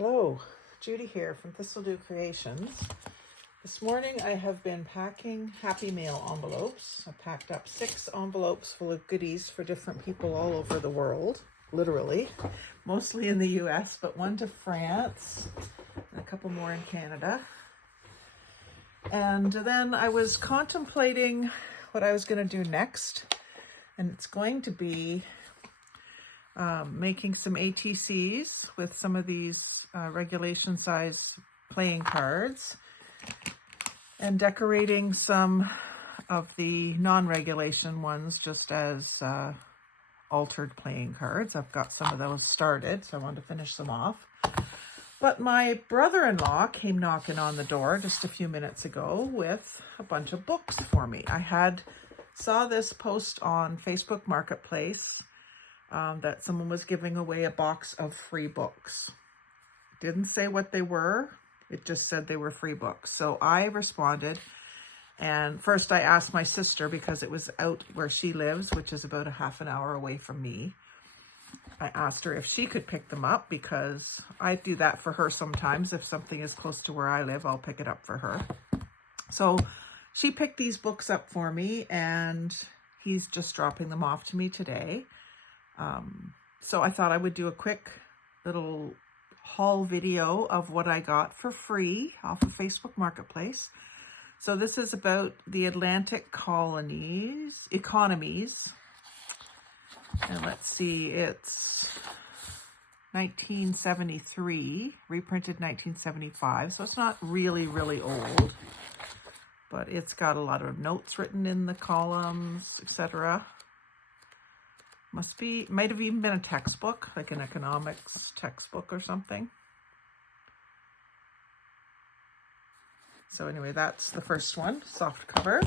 Hello, Judy here from Thistledew Creations. This morning I have been packing Happy Mail envelopes. I packed up 6 envelopes full of goodies for different people all over the world, literally, mostly in the US, but one to France and a couple more in Canada. And then I was contemplating what I was going to do next, and it's going to be making some ATCs with some of these regulation size playing cards and decorating some of the non-regulation ones just as altered playing cards. I've got some of those started, so I want to finish them off. But my brother-in-law came knocking on the door just a few minutes ago with a bunch of books for me. I saw this post on Facebook Marketplace that someone was giving away a box of free books. Didn't say what they were. It just said they were free books. So I responded, and first I asked my sister, because it was out where she lives, which is about a half an hour away from me. I asked her if she could pick them up, because I do that for her sometimes. If something is close to where I live, I'll pick it up for her. So she picked these books up for me, and he's just dropping them off to me today. So I thought I would do a quick little haul video of what I got for free off of Facebook Marketplace. So this is about the Atlantic economies. And let's see, it's 1973, reprinted 1975. So it's not really, really old, but it's got a lot of notes written in the columns, etc. Might have even been a textbook, like an economics textbook or something. So anyway, that's the first one, soft cover.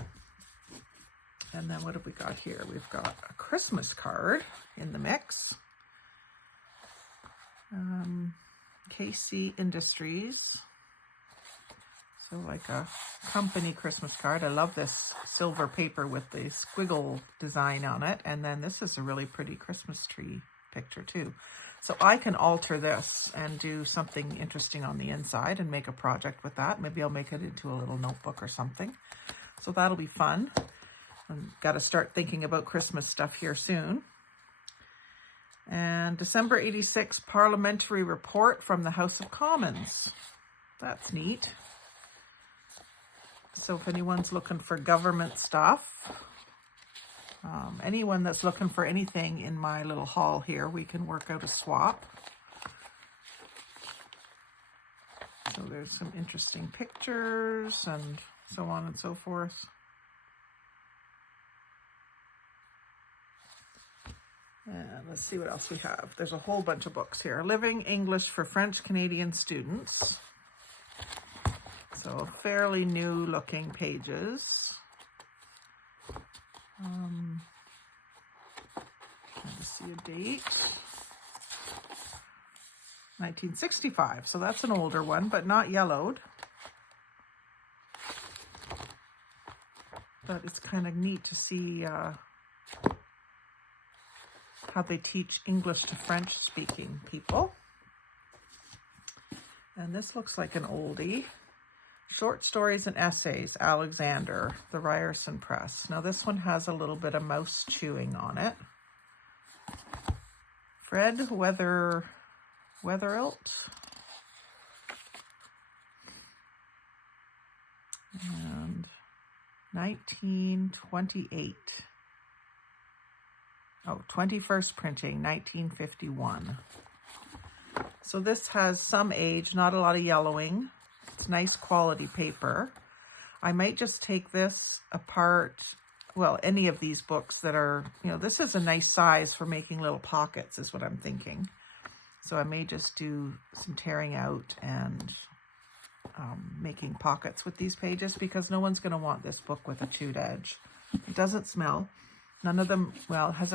And then what have we got here? We've got a Christmas card in the mix. KC Industries. So like a company Christmas card. I love this silver paper with the squiggle design on it. And then this is a really pretty Christmas tree picture too. So I can alter this and do something interesting on the inside and make a project with that. Maybe I'll make it into a little notebook or something. So that'll be fun. I've got to start thinking about Christmas stuff here soon. And December 86 Parliamentary Report from the House of Commons. That's neat. So if anyone's looking for government stuff, anyone that's looking for anything in my little haul here, we can work out a swap. So there's some interesting pictures and so on and so forth. And let's see what else we have. There's a whole bunch of books here. Living English for French Canadian Students. So fairly new looking pages. Trying to see a date. 1965. So that's an older one, but not yellowed. But it's kind of neat to see how they teach English to French speaking people. And this looks like an oldie. Short Stories and Essays, Alexander, the Ryerson Press. Now this one has a little bit of mouse chewing on it. Fred Wetherilt. And 1928. Oh, 21st printing, 1951. So this has some age, not a lot of yellowing. It's nice quality paper. I might just take this apart. Well, any of these books that are, this is a nice size for making little pockets is what I'm thinking. So I may just do some tearing out and making pockets with these pages, because no one's going to want this book with a chewed edge. It doesn't smell. None of them, well, it has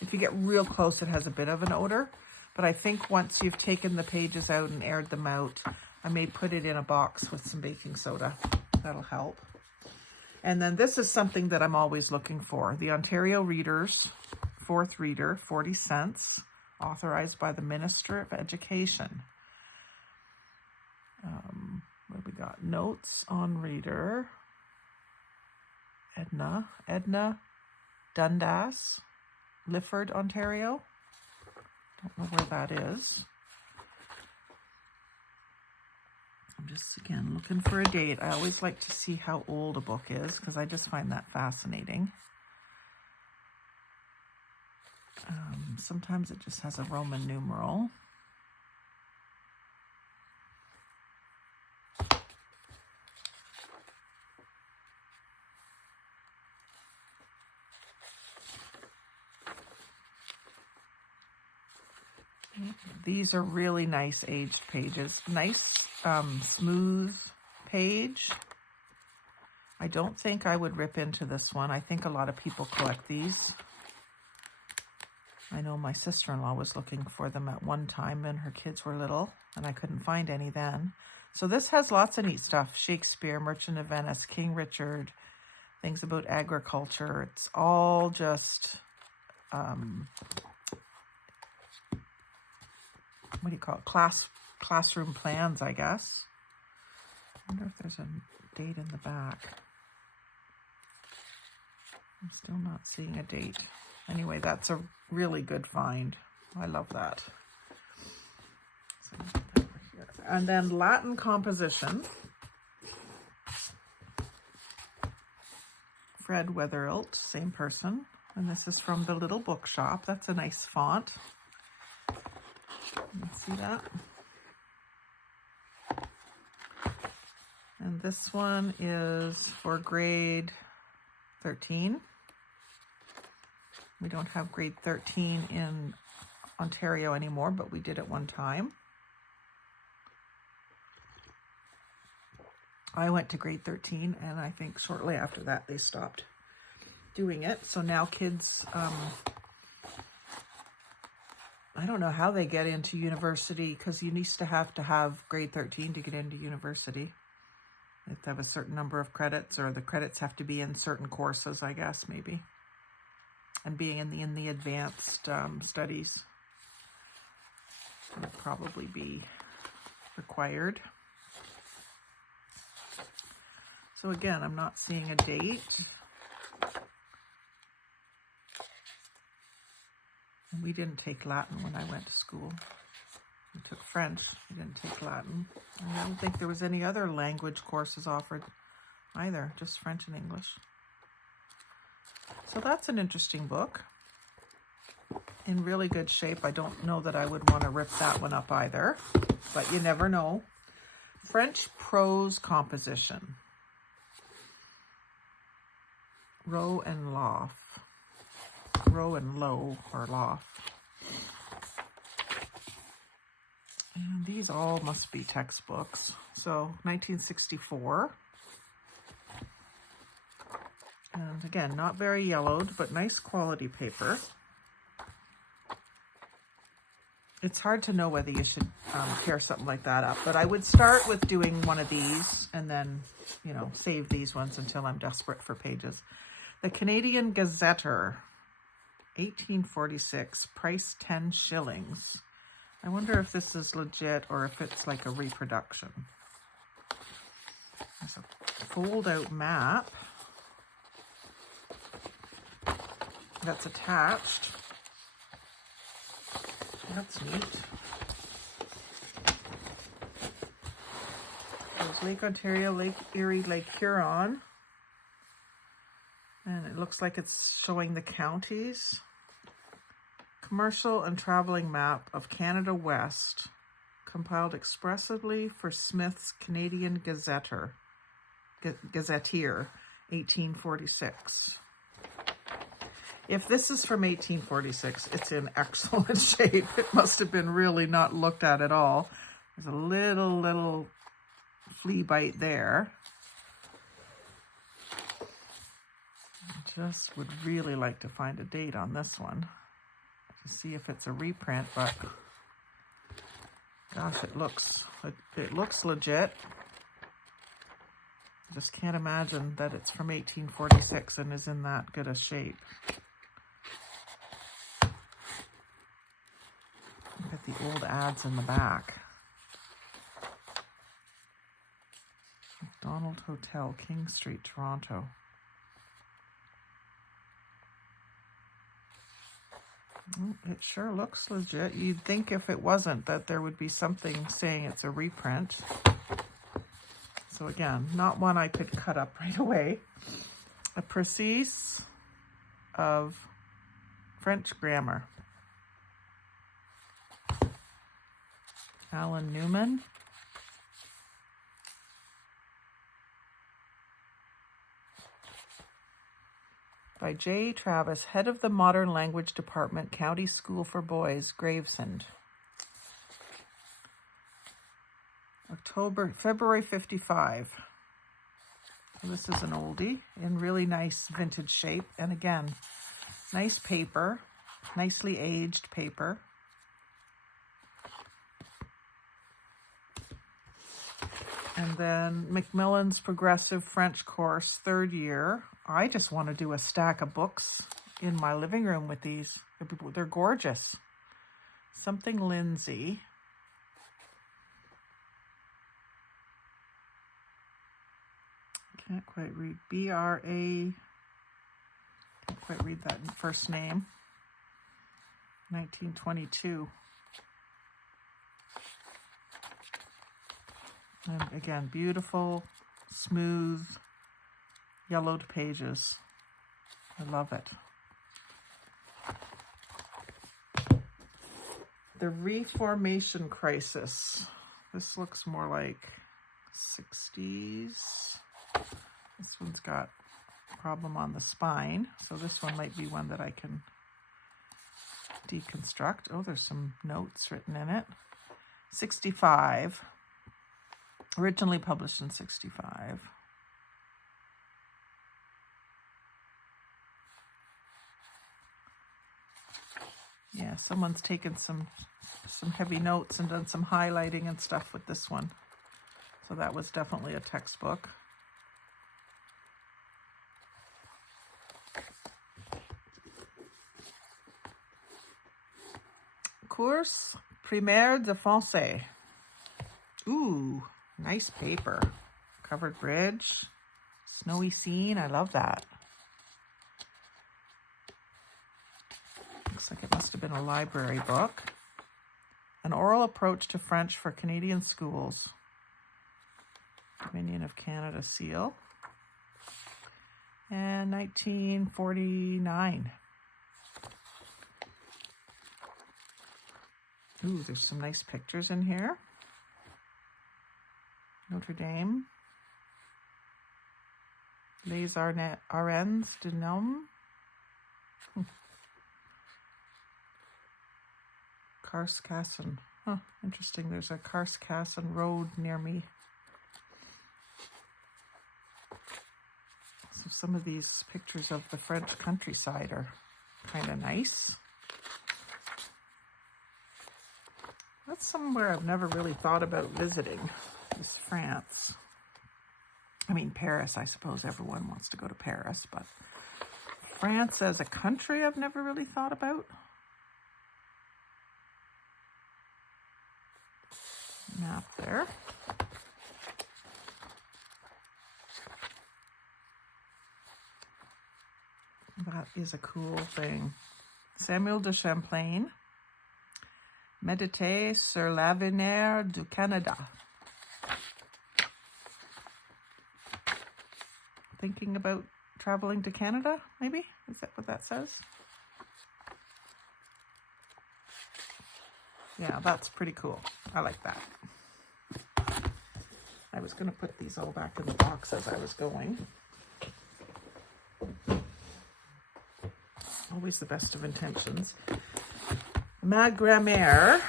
if you get real close, it has a bit of an odor. But I think once you've taken the pages out and aired them out, I may put it in a box with some baking soda. That'll help. And then this is something that I'm always looking for. The Ontario Readers, 4th Reader, 40 cents, authorized by the Minister of Education. Notes on reader. Edna Dundas, Lifford, Ontario. Don't know where that is. I'm just, again, looking for a date. I always like to see how old a book is because I just find that fascinating. Sometimes it just has a Roman numeral. These are really nice aged pages. Nice, smooth page. I don't think I would rip into this one. I think a lot of people collect these. I know my sister-in-law was looking for them at one time when her kids were little, and I couldn't find any then. So this has lots of neat stuff. Shakespeare, Merchant of Venice, King Richard, things about agriculture. It's all just, what do you call it? Classroom plans, I guess. I wonder if there's a date in the back. I'm still not seeing a date. Anyway, that's a really good find. I love that. So, and then Latin composition. Fred Weatherilt, same person. And this is from the Little Bookshop. That's a nice font. You see that? And this one is for grade 13. We don't have grade 13 in Ontario anymore, but we did at one time. I went to grade 13, and I think shortly after that they stopped doing it. So now kids, I don't know how they get into university, because you used to have grade 13 to get into university. You have to have a certain number of credits, or the credits have to be in certain courses, I guess, maybe. And being in the advanced studies would probably be required. So again, I'm not seeing a date. And we didn't take Latin when I went to school. We took French. We didn't take Latin. And I don't think there was any other language courses offered either, just French and English. So that's an interesting book. In really good shape. I don't know that I would want to rip that one up either, but you never know. French prose composition. Row and Low, or Loff. And these all must be textbooks. So 1964. And again, not very yellowed, but nice quality paper. It's hard to know whether you should tear something like that up, but I would start with doing one of these and then, save these ones until I'm desperate for pages. The Canadian Gazetteer, 1846, price 10 shillings. I wonder if this is legit or if it's like a reproduction. There's a fold-out map that's attached. That's neat. There's Lake Ontario, Lake Erie, Lake Huron. And it looks like it's showing the counties. Commercial and traveling map of Canada West, compiled expressively for Smith's Canadian Gazetteer, 1846. If this is from 1846, it's in excellent shape. It must have been really not looked at all. There's a little flea bite there. I just would really like to find a date on this one to see if it's a reprint, but gosh, it looks legit. I just can't imagine that it's from 1846 and is in that good a shape. Look at the old ads in the back. Ronald Hotel, King Street, Toronto. It sure looks legit. You'd think if it wasn't that there would be something saying it's a reprint. So again, not one I could cut up right away. A Précis of French grammar. Alan Newman. By J. Travis, head of the Modern Language Department, County School for Boys, Gravesend. February 55. So this is an oldie in really nice vintage shape. And again, nice paper, nicely aged paper. And then Macmillan's Progressive French Course, 3rd year. I just want to do a stack of books in my living room with these. They're gorgeous. Something Lindsay. Can't quite read. B-R-A. Can't quite read that first name. 1922. And again, beautiful, smooth, yellowed pages. I love it. The Reformation Crisis. This looks more like 60s. This one's got a problem on the spine, so this one might be one that I can deconstruct. Oh, there's some notes written in it. 65. Originally published in 65. Yeah, someone's taken some heavy notes and done some highlighting and stuff with this one. So that was definitely a textbook. Cours primaire de français. Ooh, nice paper. Covered bridge. Snowy scene. I love that. Looks like it must have been a library book. An oral approach to French for Canadian schools. Dominion of Canada seal. And 1949. Ooh, there's some nice pictures in here. Notre Dame. Les Arènes de Nome. Carcassonne. Huh, interesting. There's a Carcassonne road near me. So some of these pictures of the French countryside are kind of nice. That's somewhere I've never really thought about visiting, is France. I mean, Paris, I suppose everyone wants to go to Paris, but France as a country I've never really thought about. Map there. That is a cool thing. Samuel de Champlain. Méditer sur l'avenir du Canada. Thinking about traveling to Canada, maybe? Is that what that says? Yeah, that's pretty cool. I like that. I was going to put these all back in the box as I was going. Always the best of intentions. Ma Grammaire,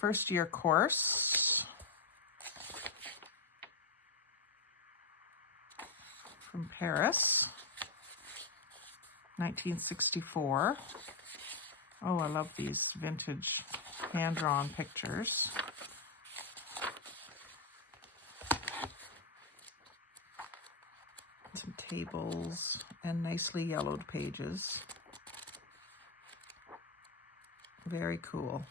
1st year course. From Paris, 1964. Oh, I love these vintage hand-drawn pictures. Some tables and nicely yellowed pages. Very cool.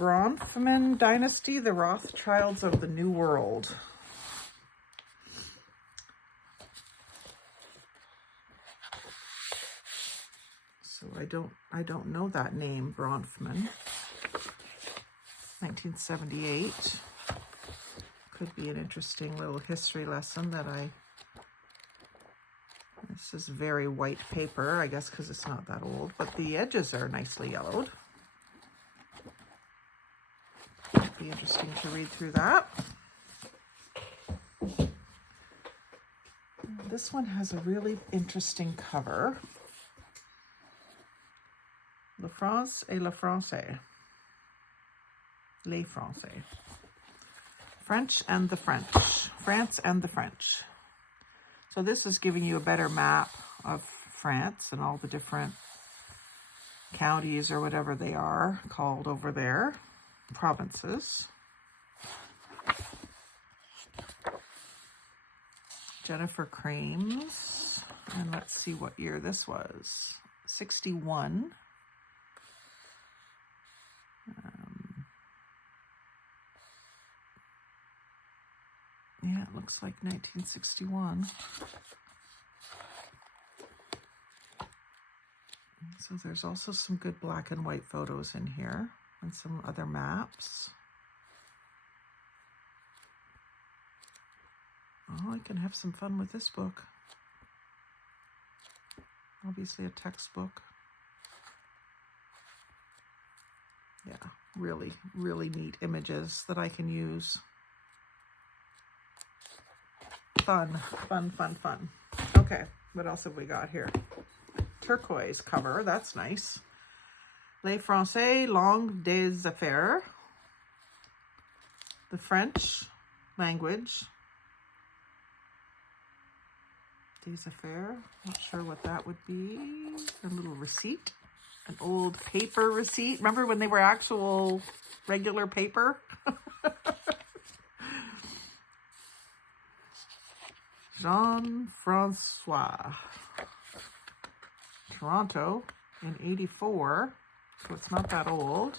Bronfman Dynasty, the Rothschilds of the New World. So I don't know that name, Bronfman. 1978. Could be an interesting little history lesson that this is very white paper, I guess because it's not that old, but the edges are nicely yellowed. Be interesting to read through that. This one has a really interesting cover. La France et le Français. Les Français. French and the French. France and the French. So this is giving you a better map of France and all the different counties or whatever they are called over there. Provinces. Jennifer Crames. And let's see what year this was. 61. Yeah, it looks like 1961. So there's also some good black and white photos in here and some other maps. Oh, I can have some fun with this book. Obviously a textbook. Yeah, really, really neat images that I can use. Fun, fun, fun, fun. Okay, what else have we got here? Turquoise cover, that's nice. Les Français langue des affaires. The French language. Des affaires, not sure what that would be. A little receipt, an old paper receipt. Remember when they were actual regular paper? Jean-Francois. Toronto in 84, so it's not that old.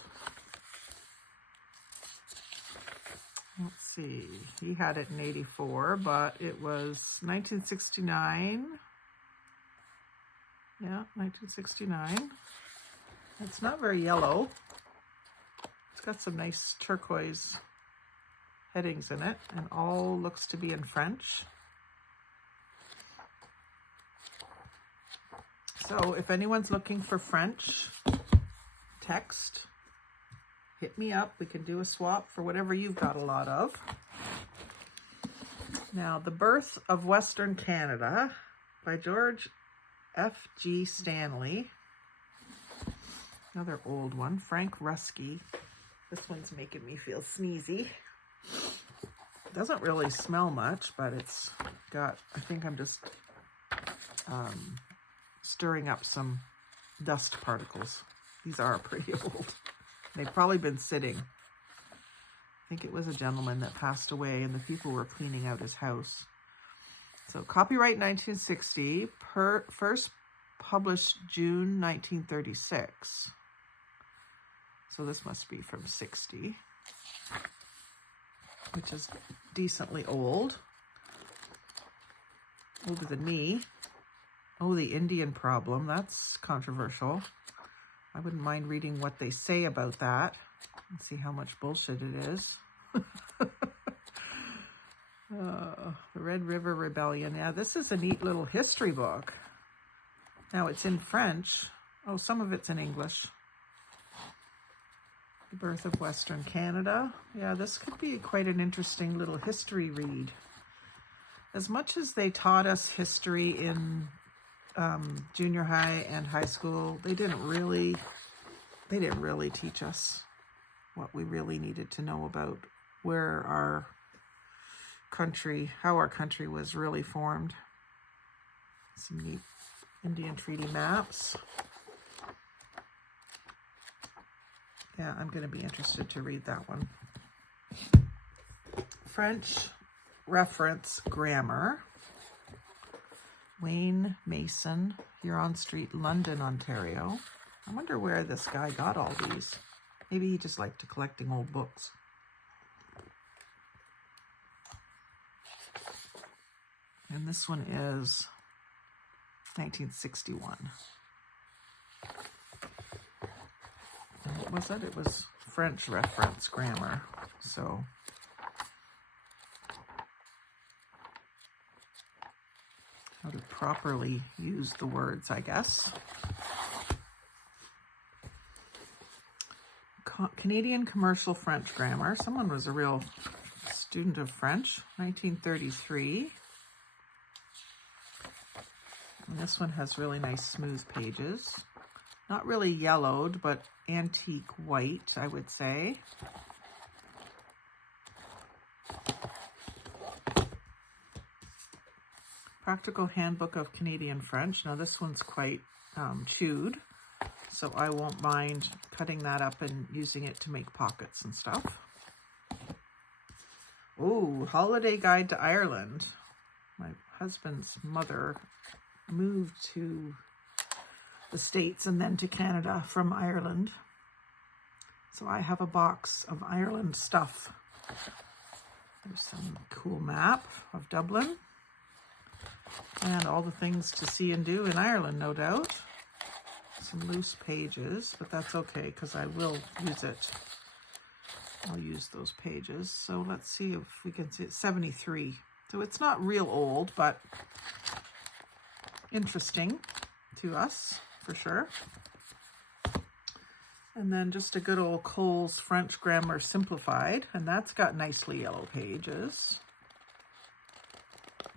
Let's see, he had it in 84, but it was 1969. Yeah, 1969. It's not very yellow. It's got some nice turquoise headings in it, and all looks to be in French. So if anyone's looking for French text, hit me up. We can do a swap for whatever you've got a lot of. Now, The Birth of Western Canada by George F.G. Stanley. Another old one, Frank Rusky. This one's making me feel sneezy. Doesn't really smell much, but it's got, I think I'm just stirring up some dust particles. These are pretty old. They've probably been sitting. I think it was a gentleman that passed away and the people were cleaning out his house. So copyright 1960, first published June 1936. So this must be from 60, which is decently old. Older than me. Oh, the Indian problem. That's controversial. I wouldn't mind reading what they say about that and see how much bullshit it is. The Red River Rebellion. Yeah, this is a neat little history book. Now it's in French. Oh, some of it's in English. The Birth of Western Canada. Yeah, this could be quite an interesting little history read. As much as they taught us history in junior high and high school, they didn't really teach us what we really needed to know about where our country, how our country was really formed. Some neat Indian treaty maps. Yeah, I'm going to be interested to read that one. French reference grammar. Wayne Mason, Huron Street, London, Ontario. I wonder where this guy got all these. Maybe he just liked collecting old books. And this one is 1961. And what was it? It was French reference grammar. So how to properly use the words, I guess. Canadian commercial French grammar. Someone was a real student of French. 1933. And this one has really nice smooth pages. Not really yellowed, but antique white, I would say. Practical Handbook of Canadian French. Now this one's quite chewed, so I won't mind cutting that up and using it to make pockets and stuff. Oh, Holiday Guide to Ireland. My husband's mother moved to the States and then to Canada from Ireland. So I have a box of Ireland stuff. There's some cool map of Dublin. And all the things to see and do in Ireland, no doubt. Some loose pages, but that's okay because I will use it. I'll use those pages. So let's see if we can see it. 73. So it's not real old, but interesting to us for sure. And then just a good old Cole's French Grammar Simplified, and that's got nicely yellow pages.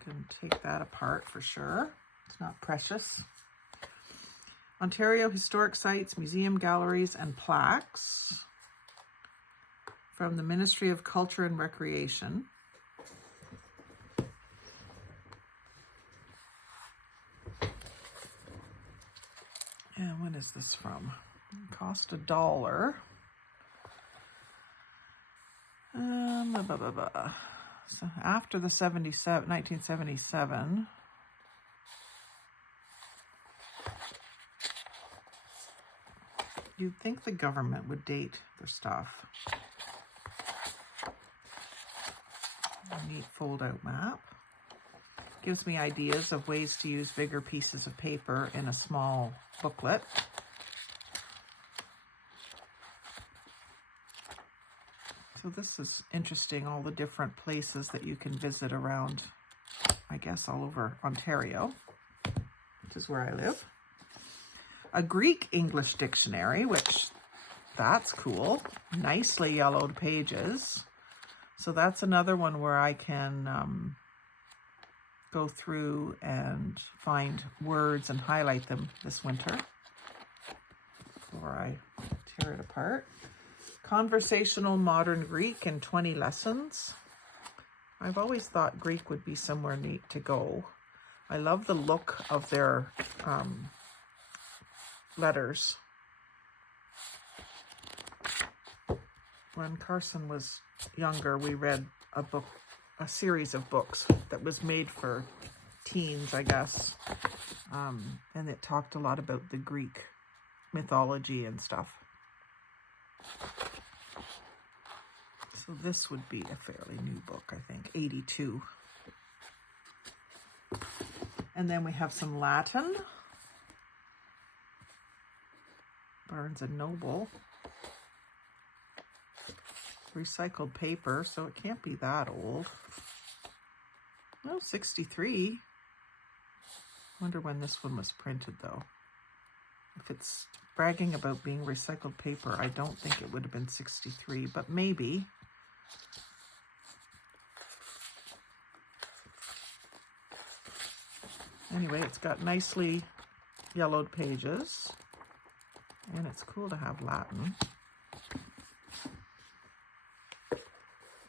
Can take that apart for sure. It's not precious. Ontario Historic Sites, Museum Galleries and Plaques from the Ministry of Culture and Recreation. And when is this from? It cost $1. So after the 1977, you'd think the government would date their stuff. A neat fold-out map. Gives me ideas of ways to use bigger pieces of paper in a small booklet. So this is interesting, all the different places that you can visit around, I guess, all over Ontario, which is where I live. A Greek-English dictionary, which, that's cool. Nicely yellowed pages. So that's another one where I can go through and find words and highlight them this winter before I tear it apart. Conversational Modern Greek in 20 lessons. I've always thought Greek would be somewhere neat to go. I love the look of their letters. When Carson was younger, we read a series of books that was made for teens, I guess. And it talked a lot about the Greek mythology and stuff. So this would be a fairly new book, I think, 82. And then we have some Latin. Barnes & Noble. Recycled paper, so it can't be that old. Oh, 63. Wonder when this one was printed, though. If it's bragging about being recycled paper, I don't think it would have been 63, but maybe. Anyway, it's got nicely yellowed pages, and it's cool to have Latin.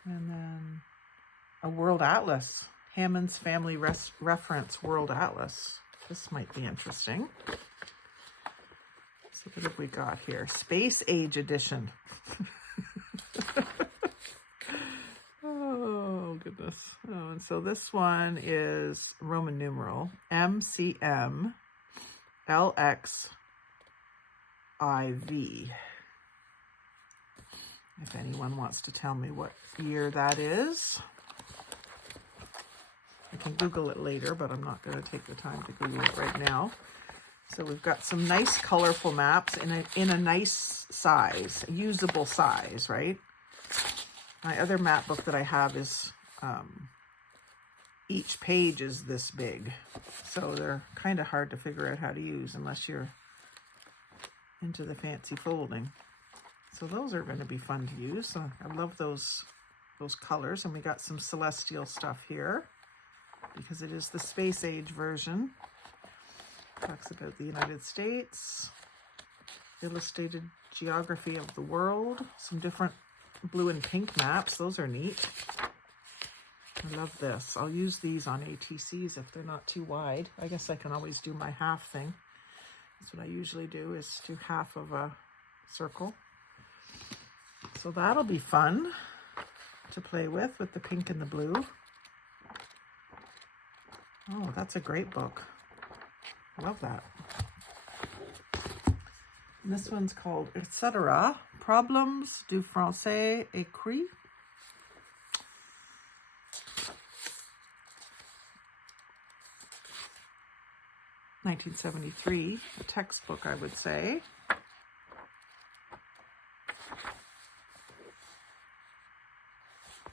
And then a World Atlas, Hammond's Family Reference World Atlas. This might be interesting. So what have we got here? Space Age Edition. Oh, goodness. Oh, and so this one is Roman numeral MCM LXIV. if anyone wants to tell me what year that is. I can Google it later, but I'm not going to take the time to Google it right now. So we've got some nice colorful maps in a nice size, usable size, right? My other map book that I have is, each page is this big. So they're kind of hard to figure out how to use unless you're into the fancy folding. So those are going to be fun to use. So I love those colors. And we got some celestial stuff here, because it is the space age version. Talks about the United States, illustrated geography of the world, some different blue and pink maps. Those are neat. I love this. I'll use these on ATCs if they're not too wide. I guess I can always do my half thing. That's what I usually do, is do half of a circle. So that'll be fun to play with the pink and the blue. Oh, that's a great book. Love that. And this one's called Etc. Problems du français écrit. (1973), a textbook, I would say.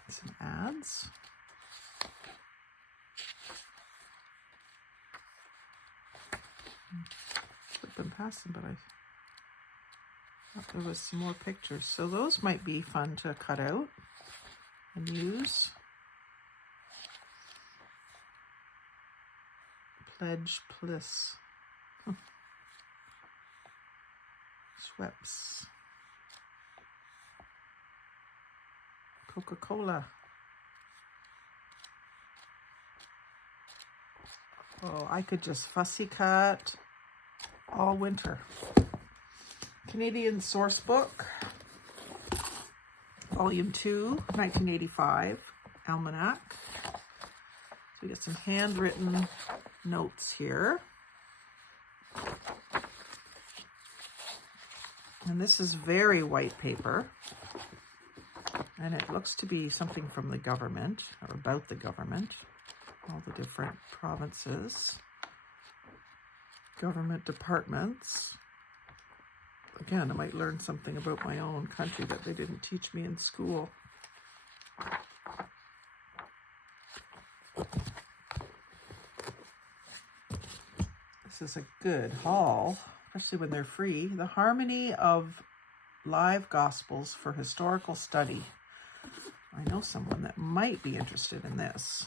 Some ads. Flipping past them, but I thought there was some more pictures. So those might be fun to cut out and use. Pledge Bliss. Schweppes. Coca-Cola. Oh, I could just fussy cut all winter. Canadian Source Book, Volume 2, 1985, Almanac. So we get some handwritten notes here. And this is very white paper. And it looks to be something from the government, or about the government. All the different provinces, government departments. Again, I might learn something about my own country that they didn't teach me in school. This is a good haul, especially when they're free. The Harmony of Live Gospels for Historical Study. I know someone that might be interested in this.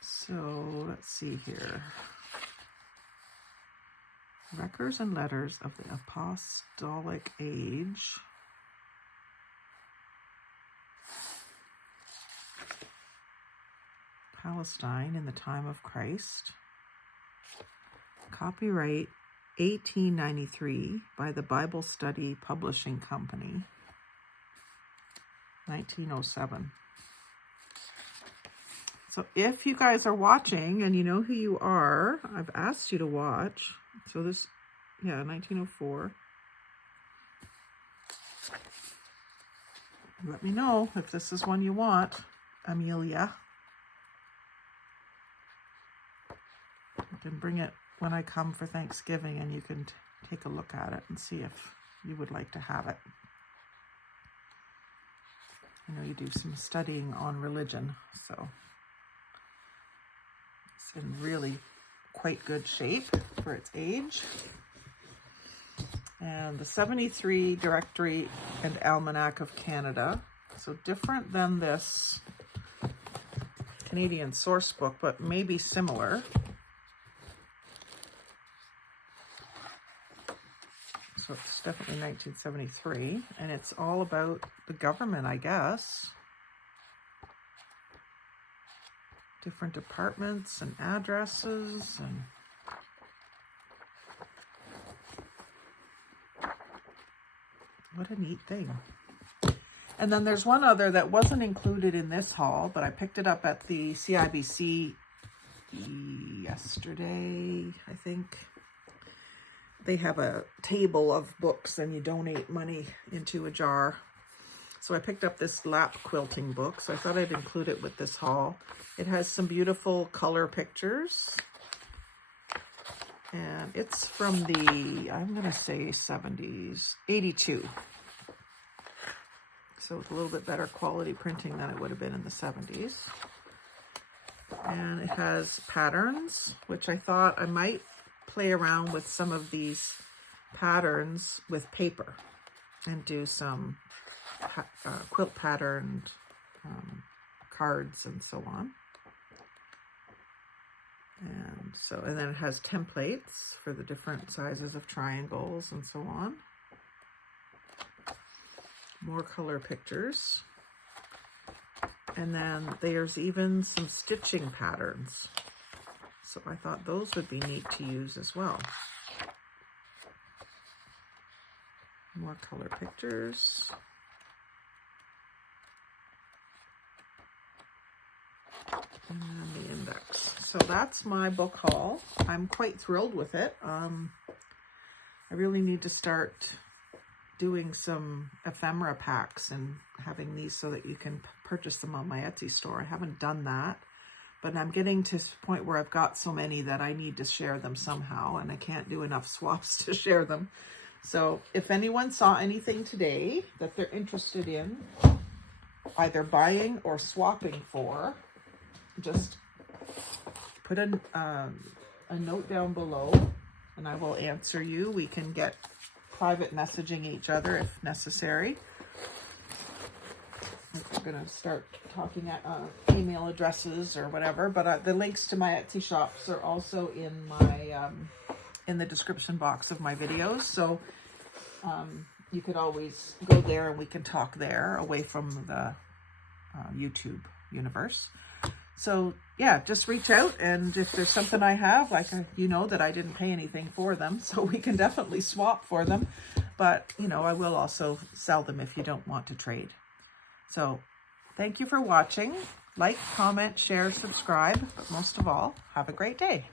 So let's see here. Records and Letters of the Apostolic Age. Palestine in the Time of Christ. Copyright 1893 by the Bible Study Publishing Company. 1907. So if you guys are watching and you know who you are, I've asked you to watch. So this, yeah, 1904. Let me know if this is one you want, Amelia. I can bring it when I come for Thanksgiving and you can take a look at it and see if you would like to have it. I know you do some studying on religion, so it's in really quite good shape for its age. And the 73 Directory and Almanac of Canada. So different than this Canadian Source Book, but maybe similar. So it's definitely 1973, and it's all about the government, I guess. Different departments and addresses, and what a neat thing. And then there's one other that wasn't included in this haul, but I picked it up at the CIBC yesterday, I think. they have a table of books and you donate money into a jar. So I picked up this lap quilting book, so I thought I'd include it with this haul. It has some beautiful color pictures. And it's from the, I'm going to say 70s, 82. So it's a little bit better quality printing than it would have been in the 70s. And it has patterns, which I thought I might play around with some of these patterns with paper and do some quilt patterned cards and so on. And then it has templates for the different sizes of triangles and so on. More color pictures. And then there's even some stitching patterns. So I thought those would be neat to use as well. More color pictures. And then the index. So that's my book haul. I'm quite thrilled with it. I really need to start doing some ephemera packs and having these so that you can purchase them on my Etsy store. I haven't done that, but I'm getting to a point where I've got so many that I need to share them somehow, and I can't do enough swaps to share them. So if anyone saw anything today that they're interested in either buying or swapping for, just put a note down below and I will answer you. We can get private messaging each other if necessary. We're going to start talking at email addresses or whatever, but the links to my Etsy shops are also in my in the description box of my videos. So you could always go there and we can talk there away from the YouTube universe. So yeah, just reach out, and if there's something I have, like, you know that I didn't pay anything for them, so we can definitely swap for them. But, you know, I will also sell them if you don't want to trade. So thank you for watching. Like, comment, share, subscribe, but most of all, have a great day.